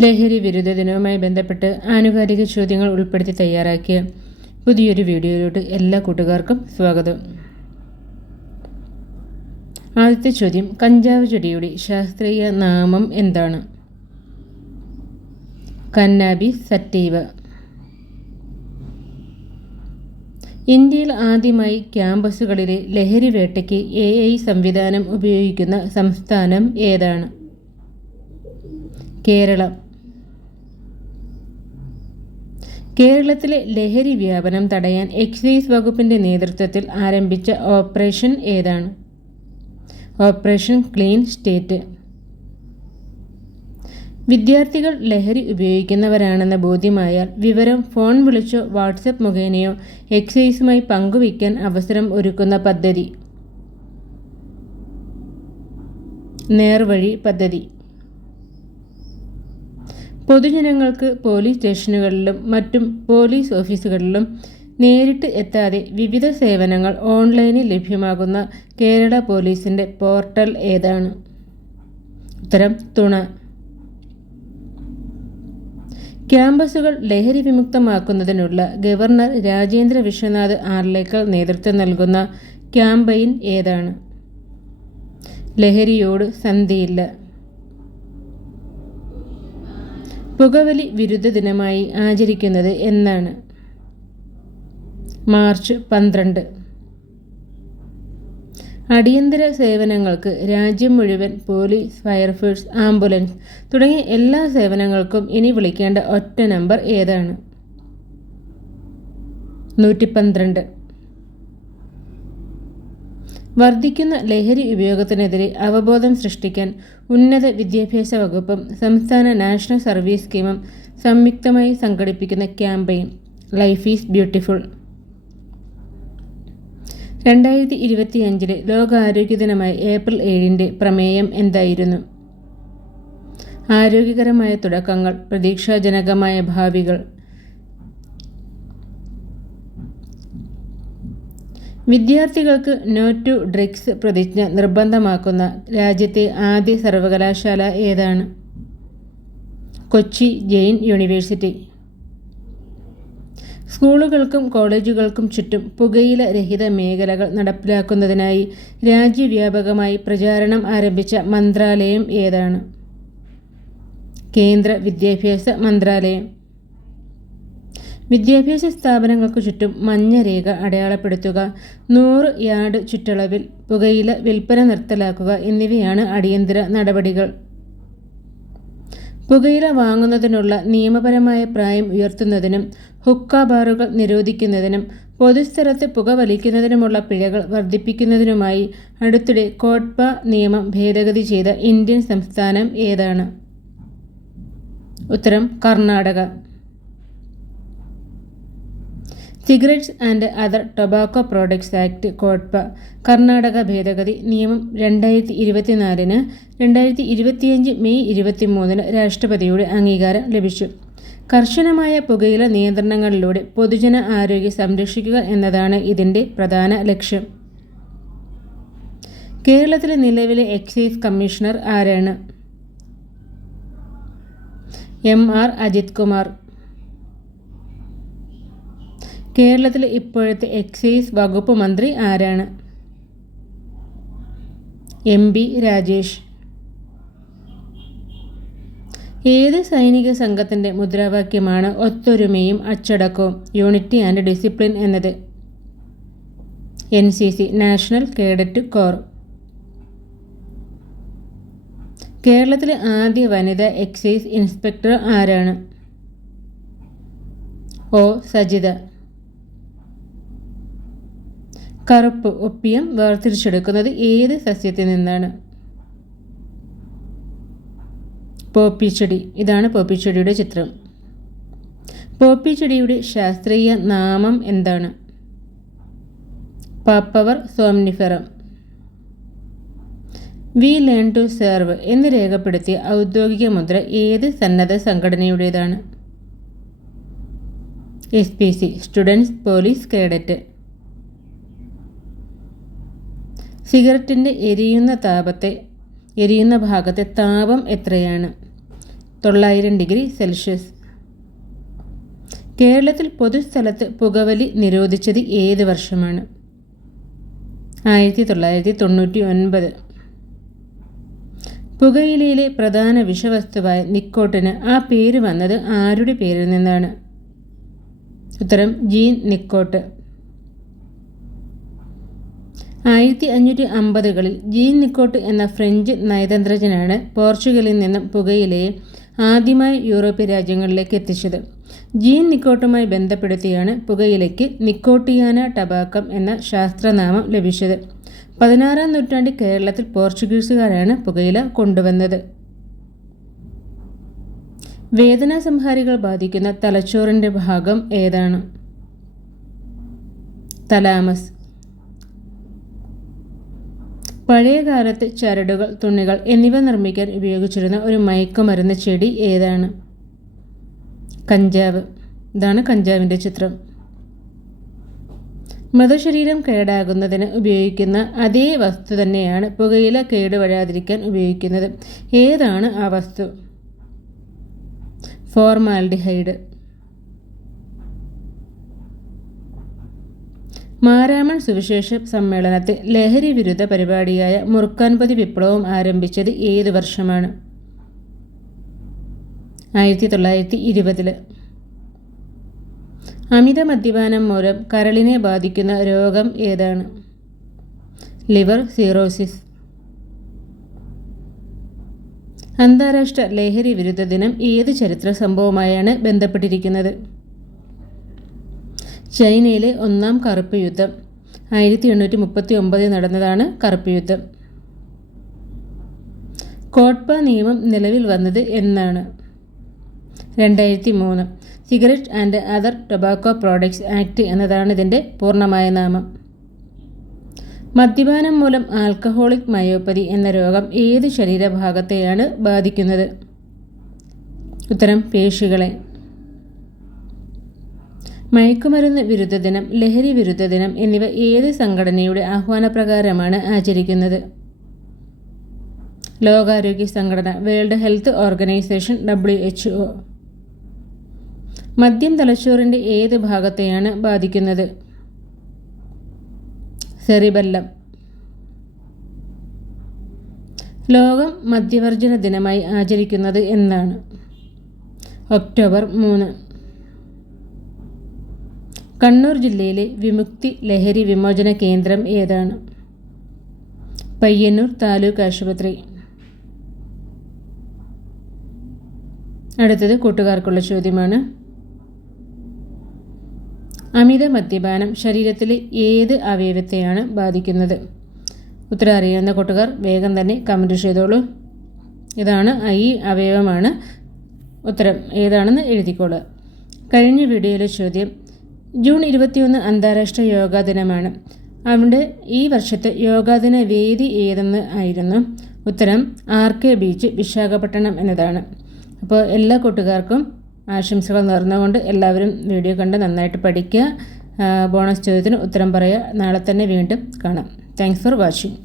ലഹരി വിരുദ്ധ ദിനവുമായി ബന്ധപ്പെട്ട് ആനുകാലിക ചോദ്യങ്ങൾ ഉൾപ്പെടുത്തി തയ്യാറാക്കിയ പുതിയൊരു വീഡിയോയിലോട്ട് എല്ലാ കൂട്ടുകാർക്കും സ്വാഗതം. ആദ്യത്തെ ചോദ്യം കഞ്ചാവ് ചെടിയുടെ ശാസ്ത്രീയ നാമം എന്താണ്? കന്നാബി സറ്റീവ. ഇന്ത്യയിൽ ആദ്യമായി ക്യാമ്പസുകളിലെ ലഹരി വേട്ടയ്ക്ക് എ ഐ സംവിധാനം ഉപയോഗിക്കുന്ന സംസ്ഥാനം ഏതാണ്? കേരളം. കേരളത്തിലെ ലഹരി വ്യാപനം തടയാൻ എക്സൈസ് വകുപ്പിന്റെ നേതൃത്വത്തിൽ ആരംഭിച്ച ഓപ്പറേഷൻ ഏതാണ്? Operation clean state. വിദ്യാർത്ഥികൾ ലഹരി ഉപയോഗിക്കുന്നവരാണെന്ന ബോധ്യമായാൽ വിവരം ഫോൺ വിളിച്ചോ വാട്സപ്പ് മുഖേനയോ എക്സൈസുമായി പങ്കുവയ്ക്കാൻ അവസരം ഒരുക്കുന്ന പദ്ധതി. നേർവഴി പദ്ധതി. പൊതുജനങ്ങൾക്ക് പോലീസ് സ്റ്റേഷനുകളിലും മറ്റും പോലീസ് ഓഫീസുകളിലും നേരിട്ട് എത്താതെ വിവിധ സേവനങ്ങൾ ഓൺലൈനിൽ ലഭ്യമാകുന്ന കേരള പോലീസിന്റെ പോർട്ടൽ ഏതാണ്? ഉത്തരം തുണ. ക്യാമ്പസുകൾ ലഹരി വിമുക്തമാക്കുന്നതിനുള്ള ഗവർണർ രാജേന്ദ്ര വിശ്വനാഥ് ആർലേക്കർ നേതൃത്വം നൽകുന്ന ക്യാമ്പയിൻ ഏതാണ്? ലഹരിയോട് സന്ധിയില്ല. പുകവലി വിരുദ്ധ ദിനമായി ആചരിക്കുന്നത് എന്നാണ്. മാർച്ച് പന്ത്രണ്ട്. അടിയന്തര സേവനങ്ങൾക്ക് രാജ്യം മുഴുവൻ പോലീസ് ഫയർഫോഴ്സ് ആംബുലൻസ് തുടങ്ങിയ എല്ലാ സേവനങ്ങൾക്കും ഇനി വിളിക്കേണ്ട ഒറ്റ നമ്പർ ഏതാണ്? നൂറ്റി പന്ത്രണ്ട്. വർദ്ധിക്കുന്ന ലഹരി ഉപയോഗത്തിനെതിരെ അവബോധം സൃഷ്ടിക്കാൻ ഉന്നത വിദ്യാഭ്യാസ വകുപ്പും സംസ്ഥാന നാഷണൽ സർവീസ് സ്കീമും സംയുക്തമായി സംഘടിപ്പിക്കുന്ന ക്യാമ്പയിൻ ലൈഫ് ഈസ് ബ്യൂട്ടിഫുൾ. രണ്ടായിരത്തി ഇരുപത്തിയഞ്ചിലെ ലോകാരോഗ്യ ദിനമായ ഏപ്രിൽ ഏഴിന്റെ പ്രമേയം എന്തായിരുന്നു? ആരോഗ്യകരമായ തുടക്കങ്ങൾ പ്രതീക്ഷാജനകമായ ഭാവികൾ വിദ്യാർത്ഥികൾക്ക് നോ ടു ഡ്രഗ്സ് പ്രതിജ്ഞ നിർബന്ധമാക്കുന്ന രാജ്യത്തെ ആദ്യ സർവകലാശാല ഏതാണ്? കൊച്ചി ജെയിൻ യൂണിവേഴ്സിറ്റി. സ്കൂളുകൾക്കും കോളേജുകൾക്കും ചുറ്റും പുകയില രഹിത മേഖലകൾ നടപ്പിലാക്കുന്നതിനായി രാജ്യവ്യാപകമായി പ്രചാരണം ആരംഭിച്ച മന്ത്രാലയം ഏതാണ്? കേന്ദ്ര വിദ്യാഭ്യാസ മന്ത്രാലയം. വിദ്യാഭ്യാസ സ്ഥാപനങ്ങൾക്ക് ചുറ്റും മഞ്ഞ രേഖ അടയാളപ്പെടുത്തുക നൂറ് യാർഡ് ചുറ്റളവിൽ പുകയില വിൽപ്പന നിർത്തലാക്കുക എന്നിവയാണ് അടിയന്തര നടപടികൾ. പുകയില വാങ്ങുന്നതിനുള്ള നിയമപരമായ പ്രായം ഉയർത്തുന്നതിനും ഹുക്ക ബാറുകൾ നിരോധിക്കുന്നതിനും പൊതുസ്ഥലത്ത് പുക വലിക്കുന്നതിനുമുള്ള പിഴകൾ വർദ്ധിപ്പിക്കുന്നതിനുമായി അടുത്തിടെ കോട്ട്പ നിയമം ഭേദഗതി ചെയ്ത ഇന്ത്യൻ സംസ്ഥാനം ഏതാണ്? ഉത്തരം Karnataka. Cigarettes and other tobacco products act COTPA Karnataka ഭേദഗതി നിയമം രണ്ടായിരത്തി ഇരുപത്തിനാലിന് രണ്ടായിരത്തി ഇരുപത്തിയഞ്ച് മെയ് ഇരുപത്തിമൂന്നിന് രാഷ്ട്രപതിയുടെ അംഗീകാരം ലഭിച്ചു. കർശനമായ പുകയില നിയന്ത്രണങ്ങളിലൂടെ പൊതുജന ആരോഗ്യം സംരക്ഷിക്കുക എന്നതാണ് ഇതിന്റെ പ്രധാന ലക്ഷ്യം. കേരളത്തിലെ നിലവിലെ എക്സൈസ് കമ്മീഷണർ ആരാണ്? M R Ajith Kumar. കേരളത്തിലെ ഇപ്പോഴത്തെ എക്സൈസ് വകുപ്പ് മന്ത്രി ആരാണ്? M B Rajesh. ഏത് സൈനിക സംഘത്തിന്റെ മുദ്രാവാക്യമാണ് ഒത്തൊരുമയും അച്ചടക്കവും യൂണിറ്റി ആൻഡ് ഡിസിപ്ലിൻ എന്നത്? N C C national cadet corps കേരളത്തിലെ ആദ്യ വനിതാ എക്സൈസ് ഇൻസ്പെക്ടർ ആരാണ്? ഒ സജിത. കറുപ്പ് ഒപ്പിയം വേർതിരിച്ചെടുക്കുന്നത് ഏത് സസ്യത്തിൽ നിന്നാണ്? പോപ്പിച്ചെടി ഇതാണ് പോപ്പിച്ചെടിയുടെ ചിത്രം. പോപ്പിച്ചെടിയുടെ ശാസ്ത്രീയ നാമം എന്താണ്? Papaver somniferum. We learn to serve എന്ന് രേഖപ്പെടുത്തിയ ഔദ്യോഗിക മുദ്ര ഏത് സന്നദ്ധ സംഘടനയുടേതാണ്? S P C students police cadet. സിഗരറ്റിന്റെ എരിയുന്ന താപത്തെ എരിയുന്ന ഭാഗത്തെ താപം എത്രയാണ്? തൊള്ളായിരം ഡിഗ്രി സെൽഷ്യസ്. കേരളത്തിൽ പൊതുസ്ഥലത്ത് പുകവലി നിരോധിച്ചത് ഏത് വർഷമാണ്? ആയിരത്തി തൊള്ളായിരത്തി തൊണ്ണൂറ്റി ഒൻപത് പുകയിലയിലെ പ്രധാന വിഷവസ്തുവായ നിക്കോട്ടിന് ആ പേര് വന്നത് ആരുടെ പേരിൽ നിന്നാണ്? ഉത്തരം ജീൻ നിക്കോട്ട്. ആയിരത്തി അഞ്ഞൂറ്റി അമ്പതുകളിൽ ജീൻ നിക്കോട്ട് എന്ന ഫ്രഞ്ച് നയതന്ത്രജ്ഞനാണ് പോർച്ചുഗലിൽ നിന്നും പുകയിലയെ ആദ്യമായി യൂറോപ്യൻ രാജ്യങ്ങളിലേക്ക് എത്തിച്ചത്. ജീൻ നിക്കോട്ടുമായി ബന്ധപ്പെടുത്തിയാണ് പുകയിലയ്ക്ക് നിക്കോട്ടിയാന ടബാക്കം എന്ന ശാസ്ത്രനാമം ലഭിച്ചത്. പതിനാറാം നൂറ്റാണ്ടിൽ കേരളത്തിൽ പോർച്ചുഗീസുകാരാണ് പുകയില കൊണ്ടുവന്നത്. വേദനാ സംഹാരികൾ ബാധിക്കുന്ന തലച്ചോറിന്റെ ഭാഗം ഏതാണ്? തലാമസ്. പഴയ കാലത്ത് ചരടുകൾ തുണികൾ എന്നിവ നിർമ്മിക്കാൻ ഉപയോഗിച്ചിരുന്ന ഒരു മയക്കുമരുന്ന് ചെടി ഏതാണ്? കഞ്ചാവ്. ഇതാണ് കഞ്ചാവിന്റെ ചിത്രം. മൃതശരീരം കേടാകുന്നതിന് ഉപയോഗിക്കുന്ന അതേ വസ്തു തന്നെയാണ് പുകയില കേടുവരാതിരിക്കാൻ ഉപയോഗിക്കുന്നത്. ഏതാണ് ആ വസ്തു? ഫോർമാൽഡിഹൈഡ്. മാരാമൺ സുവിശേഷ സമ്മേളനത്തിൽ ലഹരി വിരുദ്ധ പരിപാടിയായ മുറുക്കാൻപതി വിപ്ലവം ആരംഭിച്ചത് ഏത് വർഷമാണ്? ആയിരത്തി തൊള്ളായിരത്തി ഇരുപതിൽ. അമിത മദ്യപാനം മൂലം കരളിനെ ബാധിക്കുന്ന രോഗം ഏതാണ്? Liver cirrhosis. അന്താരാഷ്ട്ര ലഹരി വിരുദ്ധ ദിനം ഏത് ചരിത്ര സംഭവമായാണ് ബന്ധപ്പെട്ടിരിക്കുന്നത്? ചൈനയിലെ ഒന്നാം കറുപ്പ് യുദ്ധം. ആയിരത്തി എണ്ണൂറ്റി മുപ്പത്തി ഒമ്പതിൽ നടന്നതാണ് കറുപ്പ് യുദ്ധം. കോട്ട്പ നിയമം നിലവിൽ വന്നത് എന്നാണ്. രണ്ടായിരത്തി മൂന്ന് cigarette and other tobacco products act എന്നതാണ് ഇതിന്റെ പൂർണമായ നാമം. മദ്യപാനം മൂലം ആൽക്കഹോളിക് മയോപ്പതി എന്ന രോഗം ഏത് ശരീരഭാഗത്തെയാണ് ബാധിക്കുന്നത്? ഉത്തരം പേശികളെ. മയക്കുമരുന്ന് വിരുദ്ധ ദിനം ലഹരി വിരുദ്ധ ദിനം എന്നിവ ഏത് സംഘടനയുടെ ആഹ്വാനപ്രകാരമാണ് ആചരിക്കുന്നത്? ലോകാരോഗ്യ സംഘടന world health organisation W H O. മദ്യം തലച്ചോറിന്റെ ഏത് ഭാഗത്തെയാണ് ബാധിക്കുന്നത്? സെറിബല്ലം. ലോകം മദ്യവർജന ദിനമായി ആചരിക്കുന്നത് എന്നാണ്. ഒക്ടോബർ മൂന്ന്. കണ്ണൂർ ജില്ലയിലെ വിമുക്തി ലഹരി വിമോചന കേന്ദ്രം ഏതാണ്? പയ്യന്നൂർ താലൂക്ക് ആശുപത്രി. അടുത്തത് കൂട്ടുകാർക്കുള്ള ചോദ്യമാണ്. അമിത മദ്യപാനം ശരീരത്തിലെ ഏത് അവയവത്തെയാണ് ബാധിക്കുന്നത്? ഉത്തരം അറിയാവുന്ന കൂട്ടുകാർ വേഗം തന്നെ കമന്റ് ചെയ്തോളൂ. ഇതാണ് ഈ അവയവമാണ് ഉത്തരം. ഏതാണെന്ന് എഴുതിക്കോളുക. കഴിഞ്ഞ വീഡിയോയിലെ ചോദ്യം ജൂൺ ഇരുപത്തിയൊന്ന് അന്താരാഷ്ട്ര യോഗാ ദിനമാണ്. അവിടെ ഈ വർഷത്തെ യോഗാ ദിന വേദി ഏതെന്ന് ആയിരുന്നു? ഉത്തരം ആർ കെ ബീച്ച് വിശാഖപട്ടണം എന്നതാണ്. അപ്പോൾ എല്ലാ കൂട്ടുകാർക്കും ആശംസകൾ നേർന്നുകൊണ്ട് എല്ലാവരും വീഡിയോ കണ്ട് നന്നായിട്ട് പഠിക്കുക. ബോണസ് ചോദ്യത്തിന് ഉത്തരം പറയുക. നാളെ തന്നെ വീണ്ടും കാണാം. Thanks for watching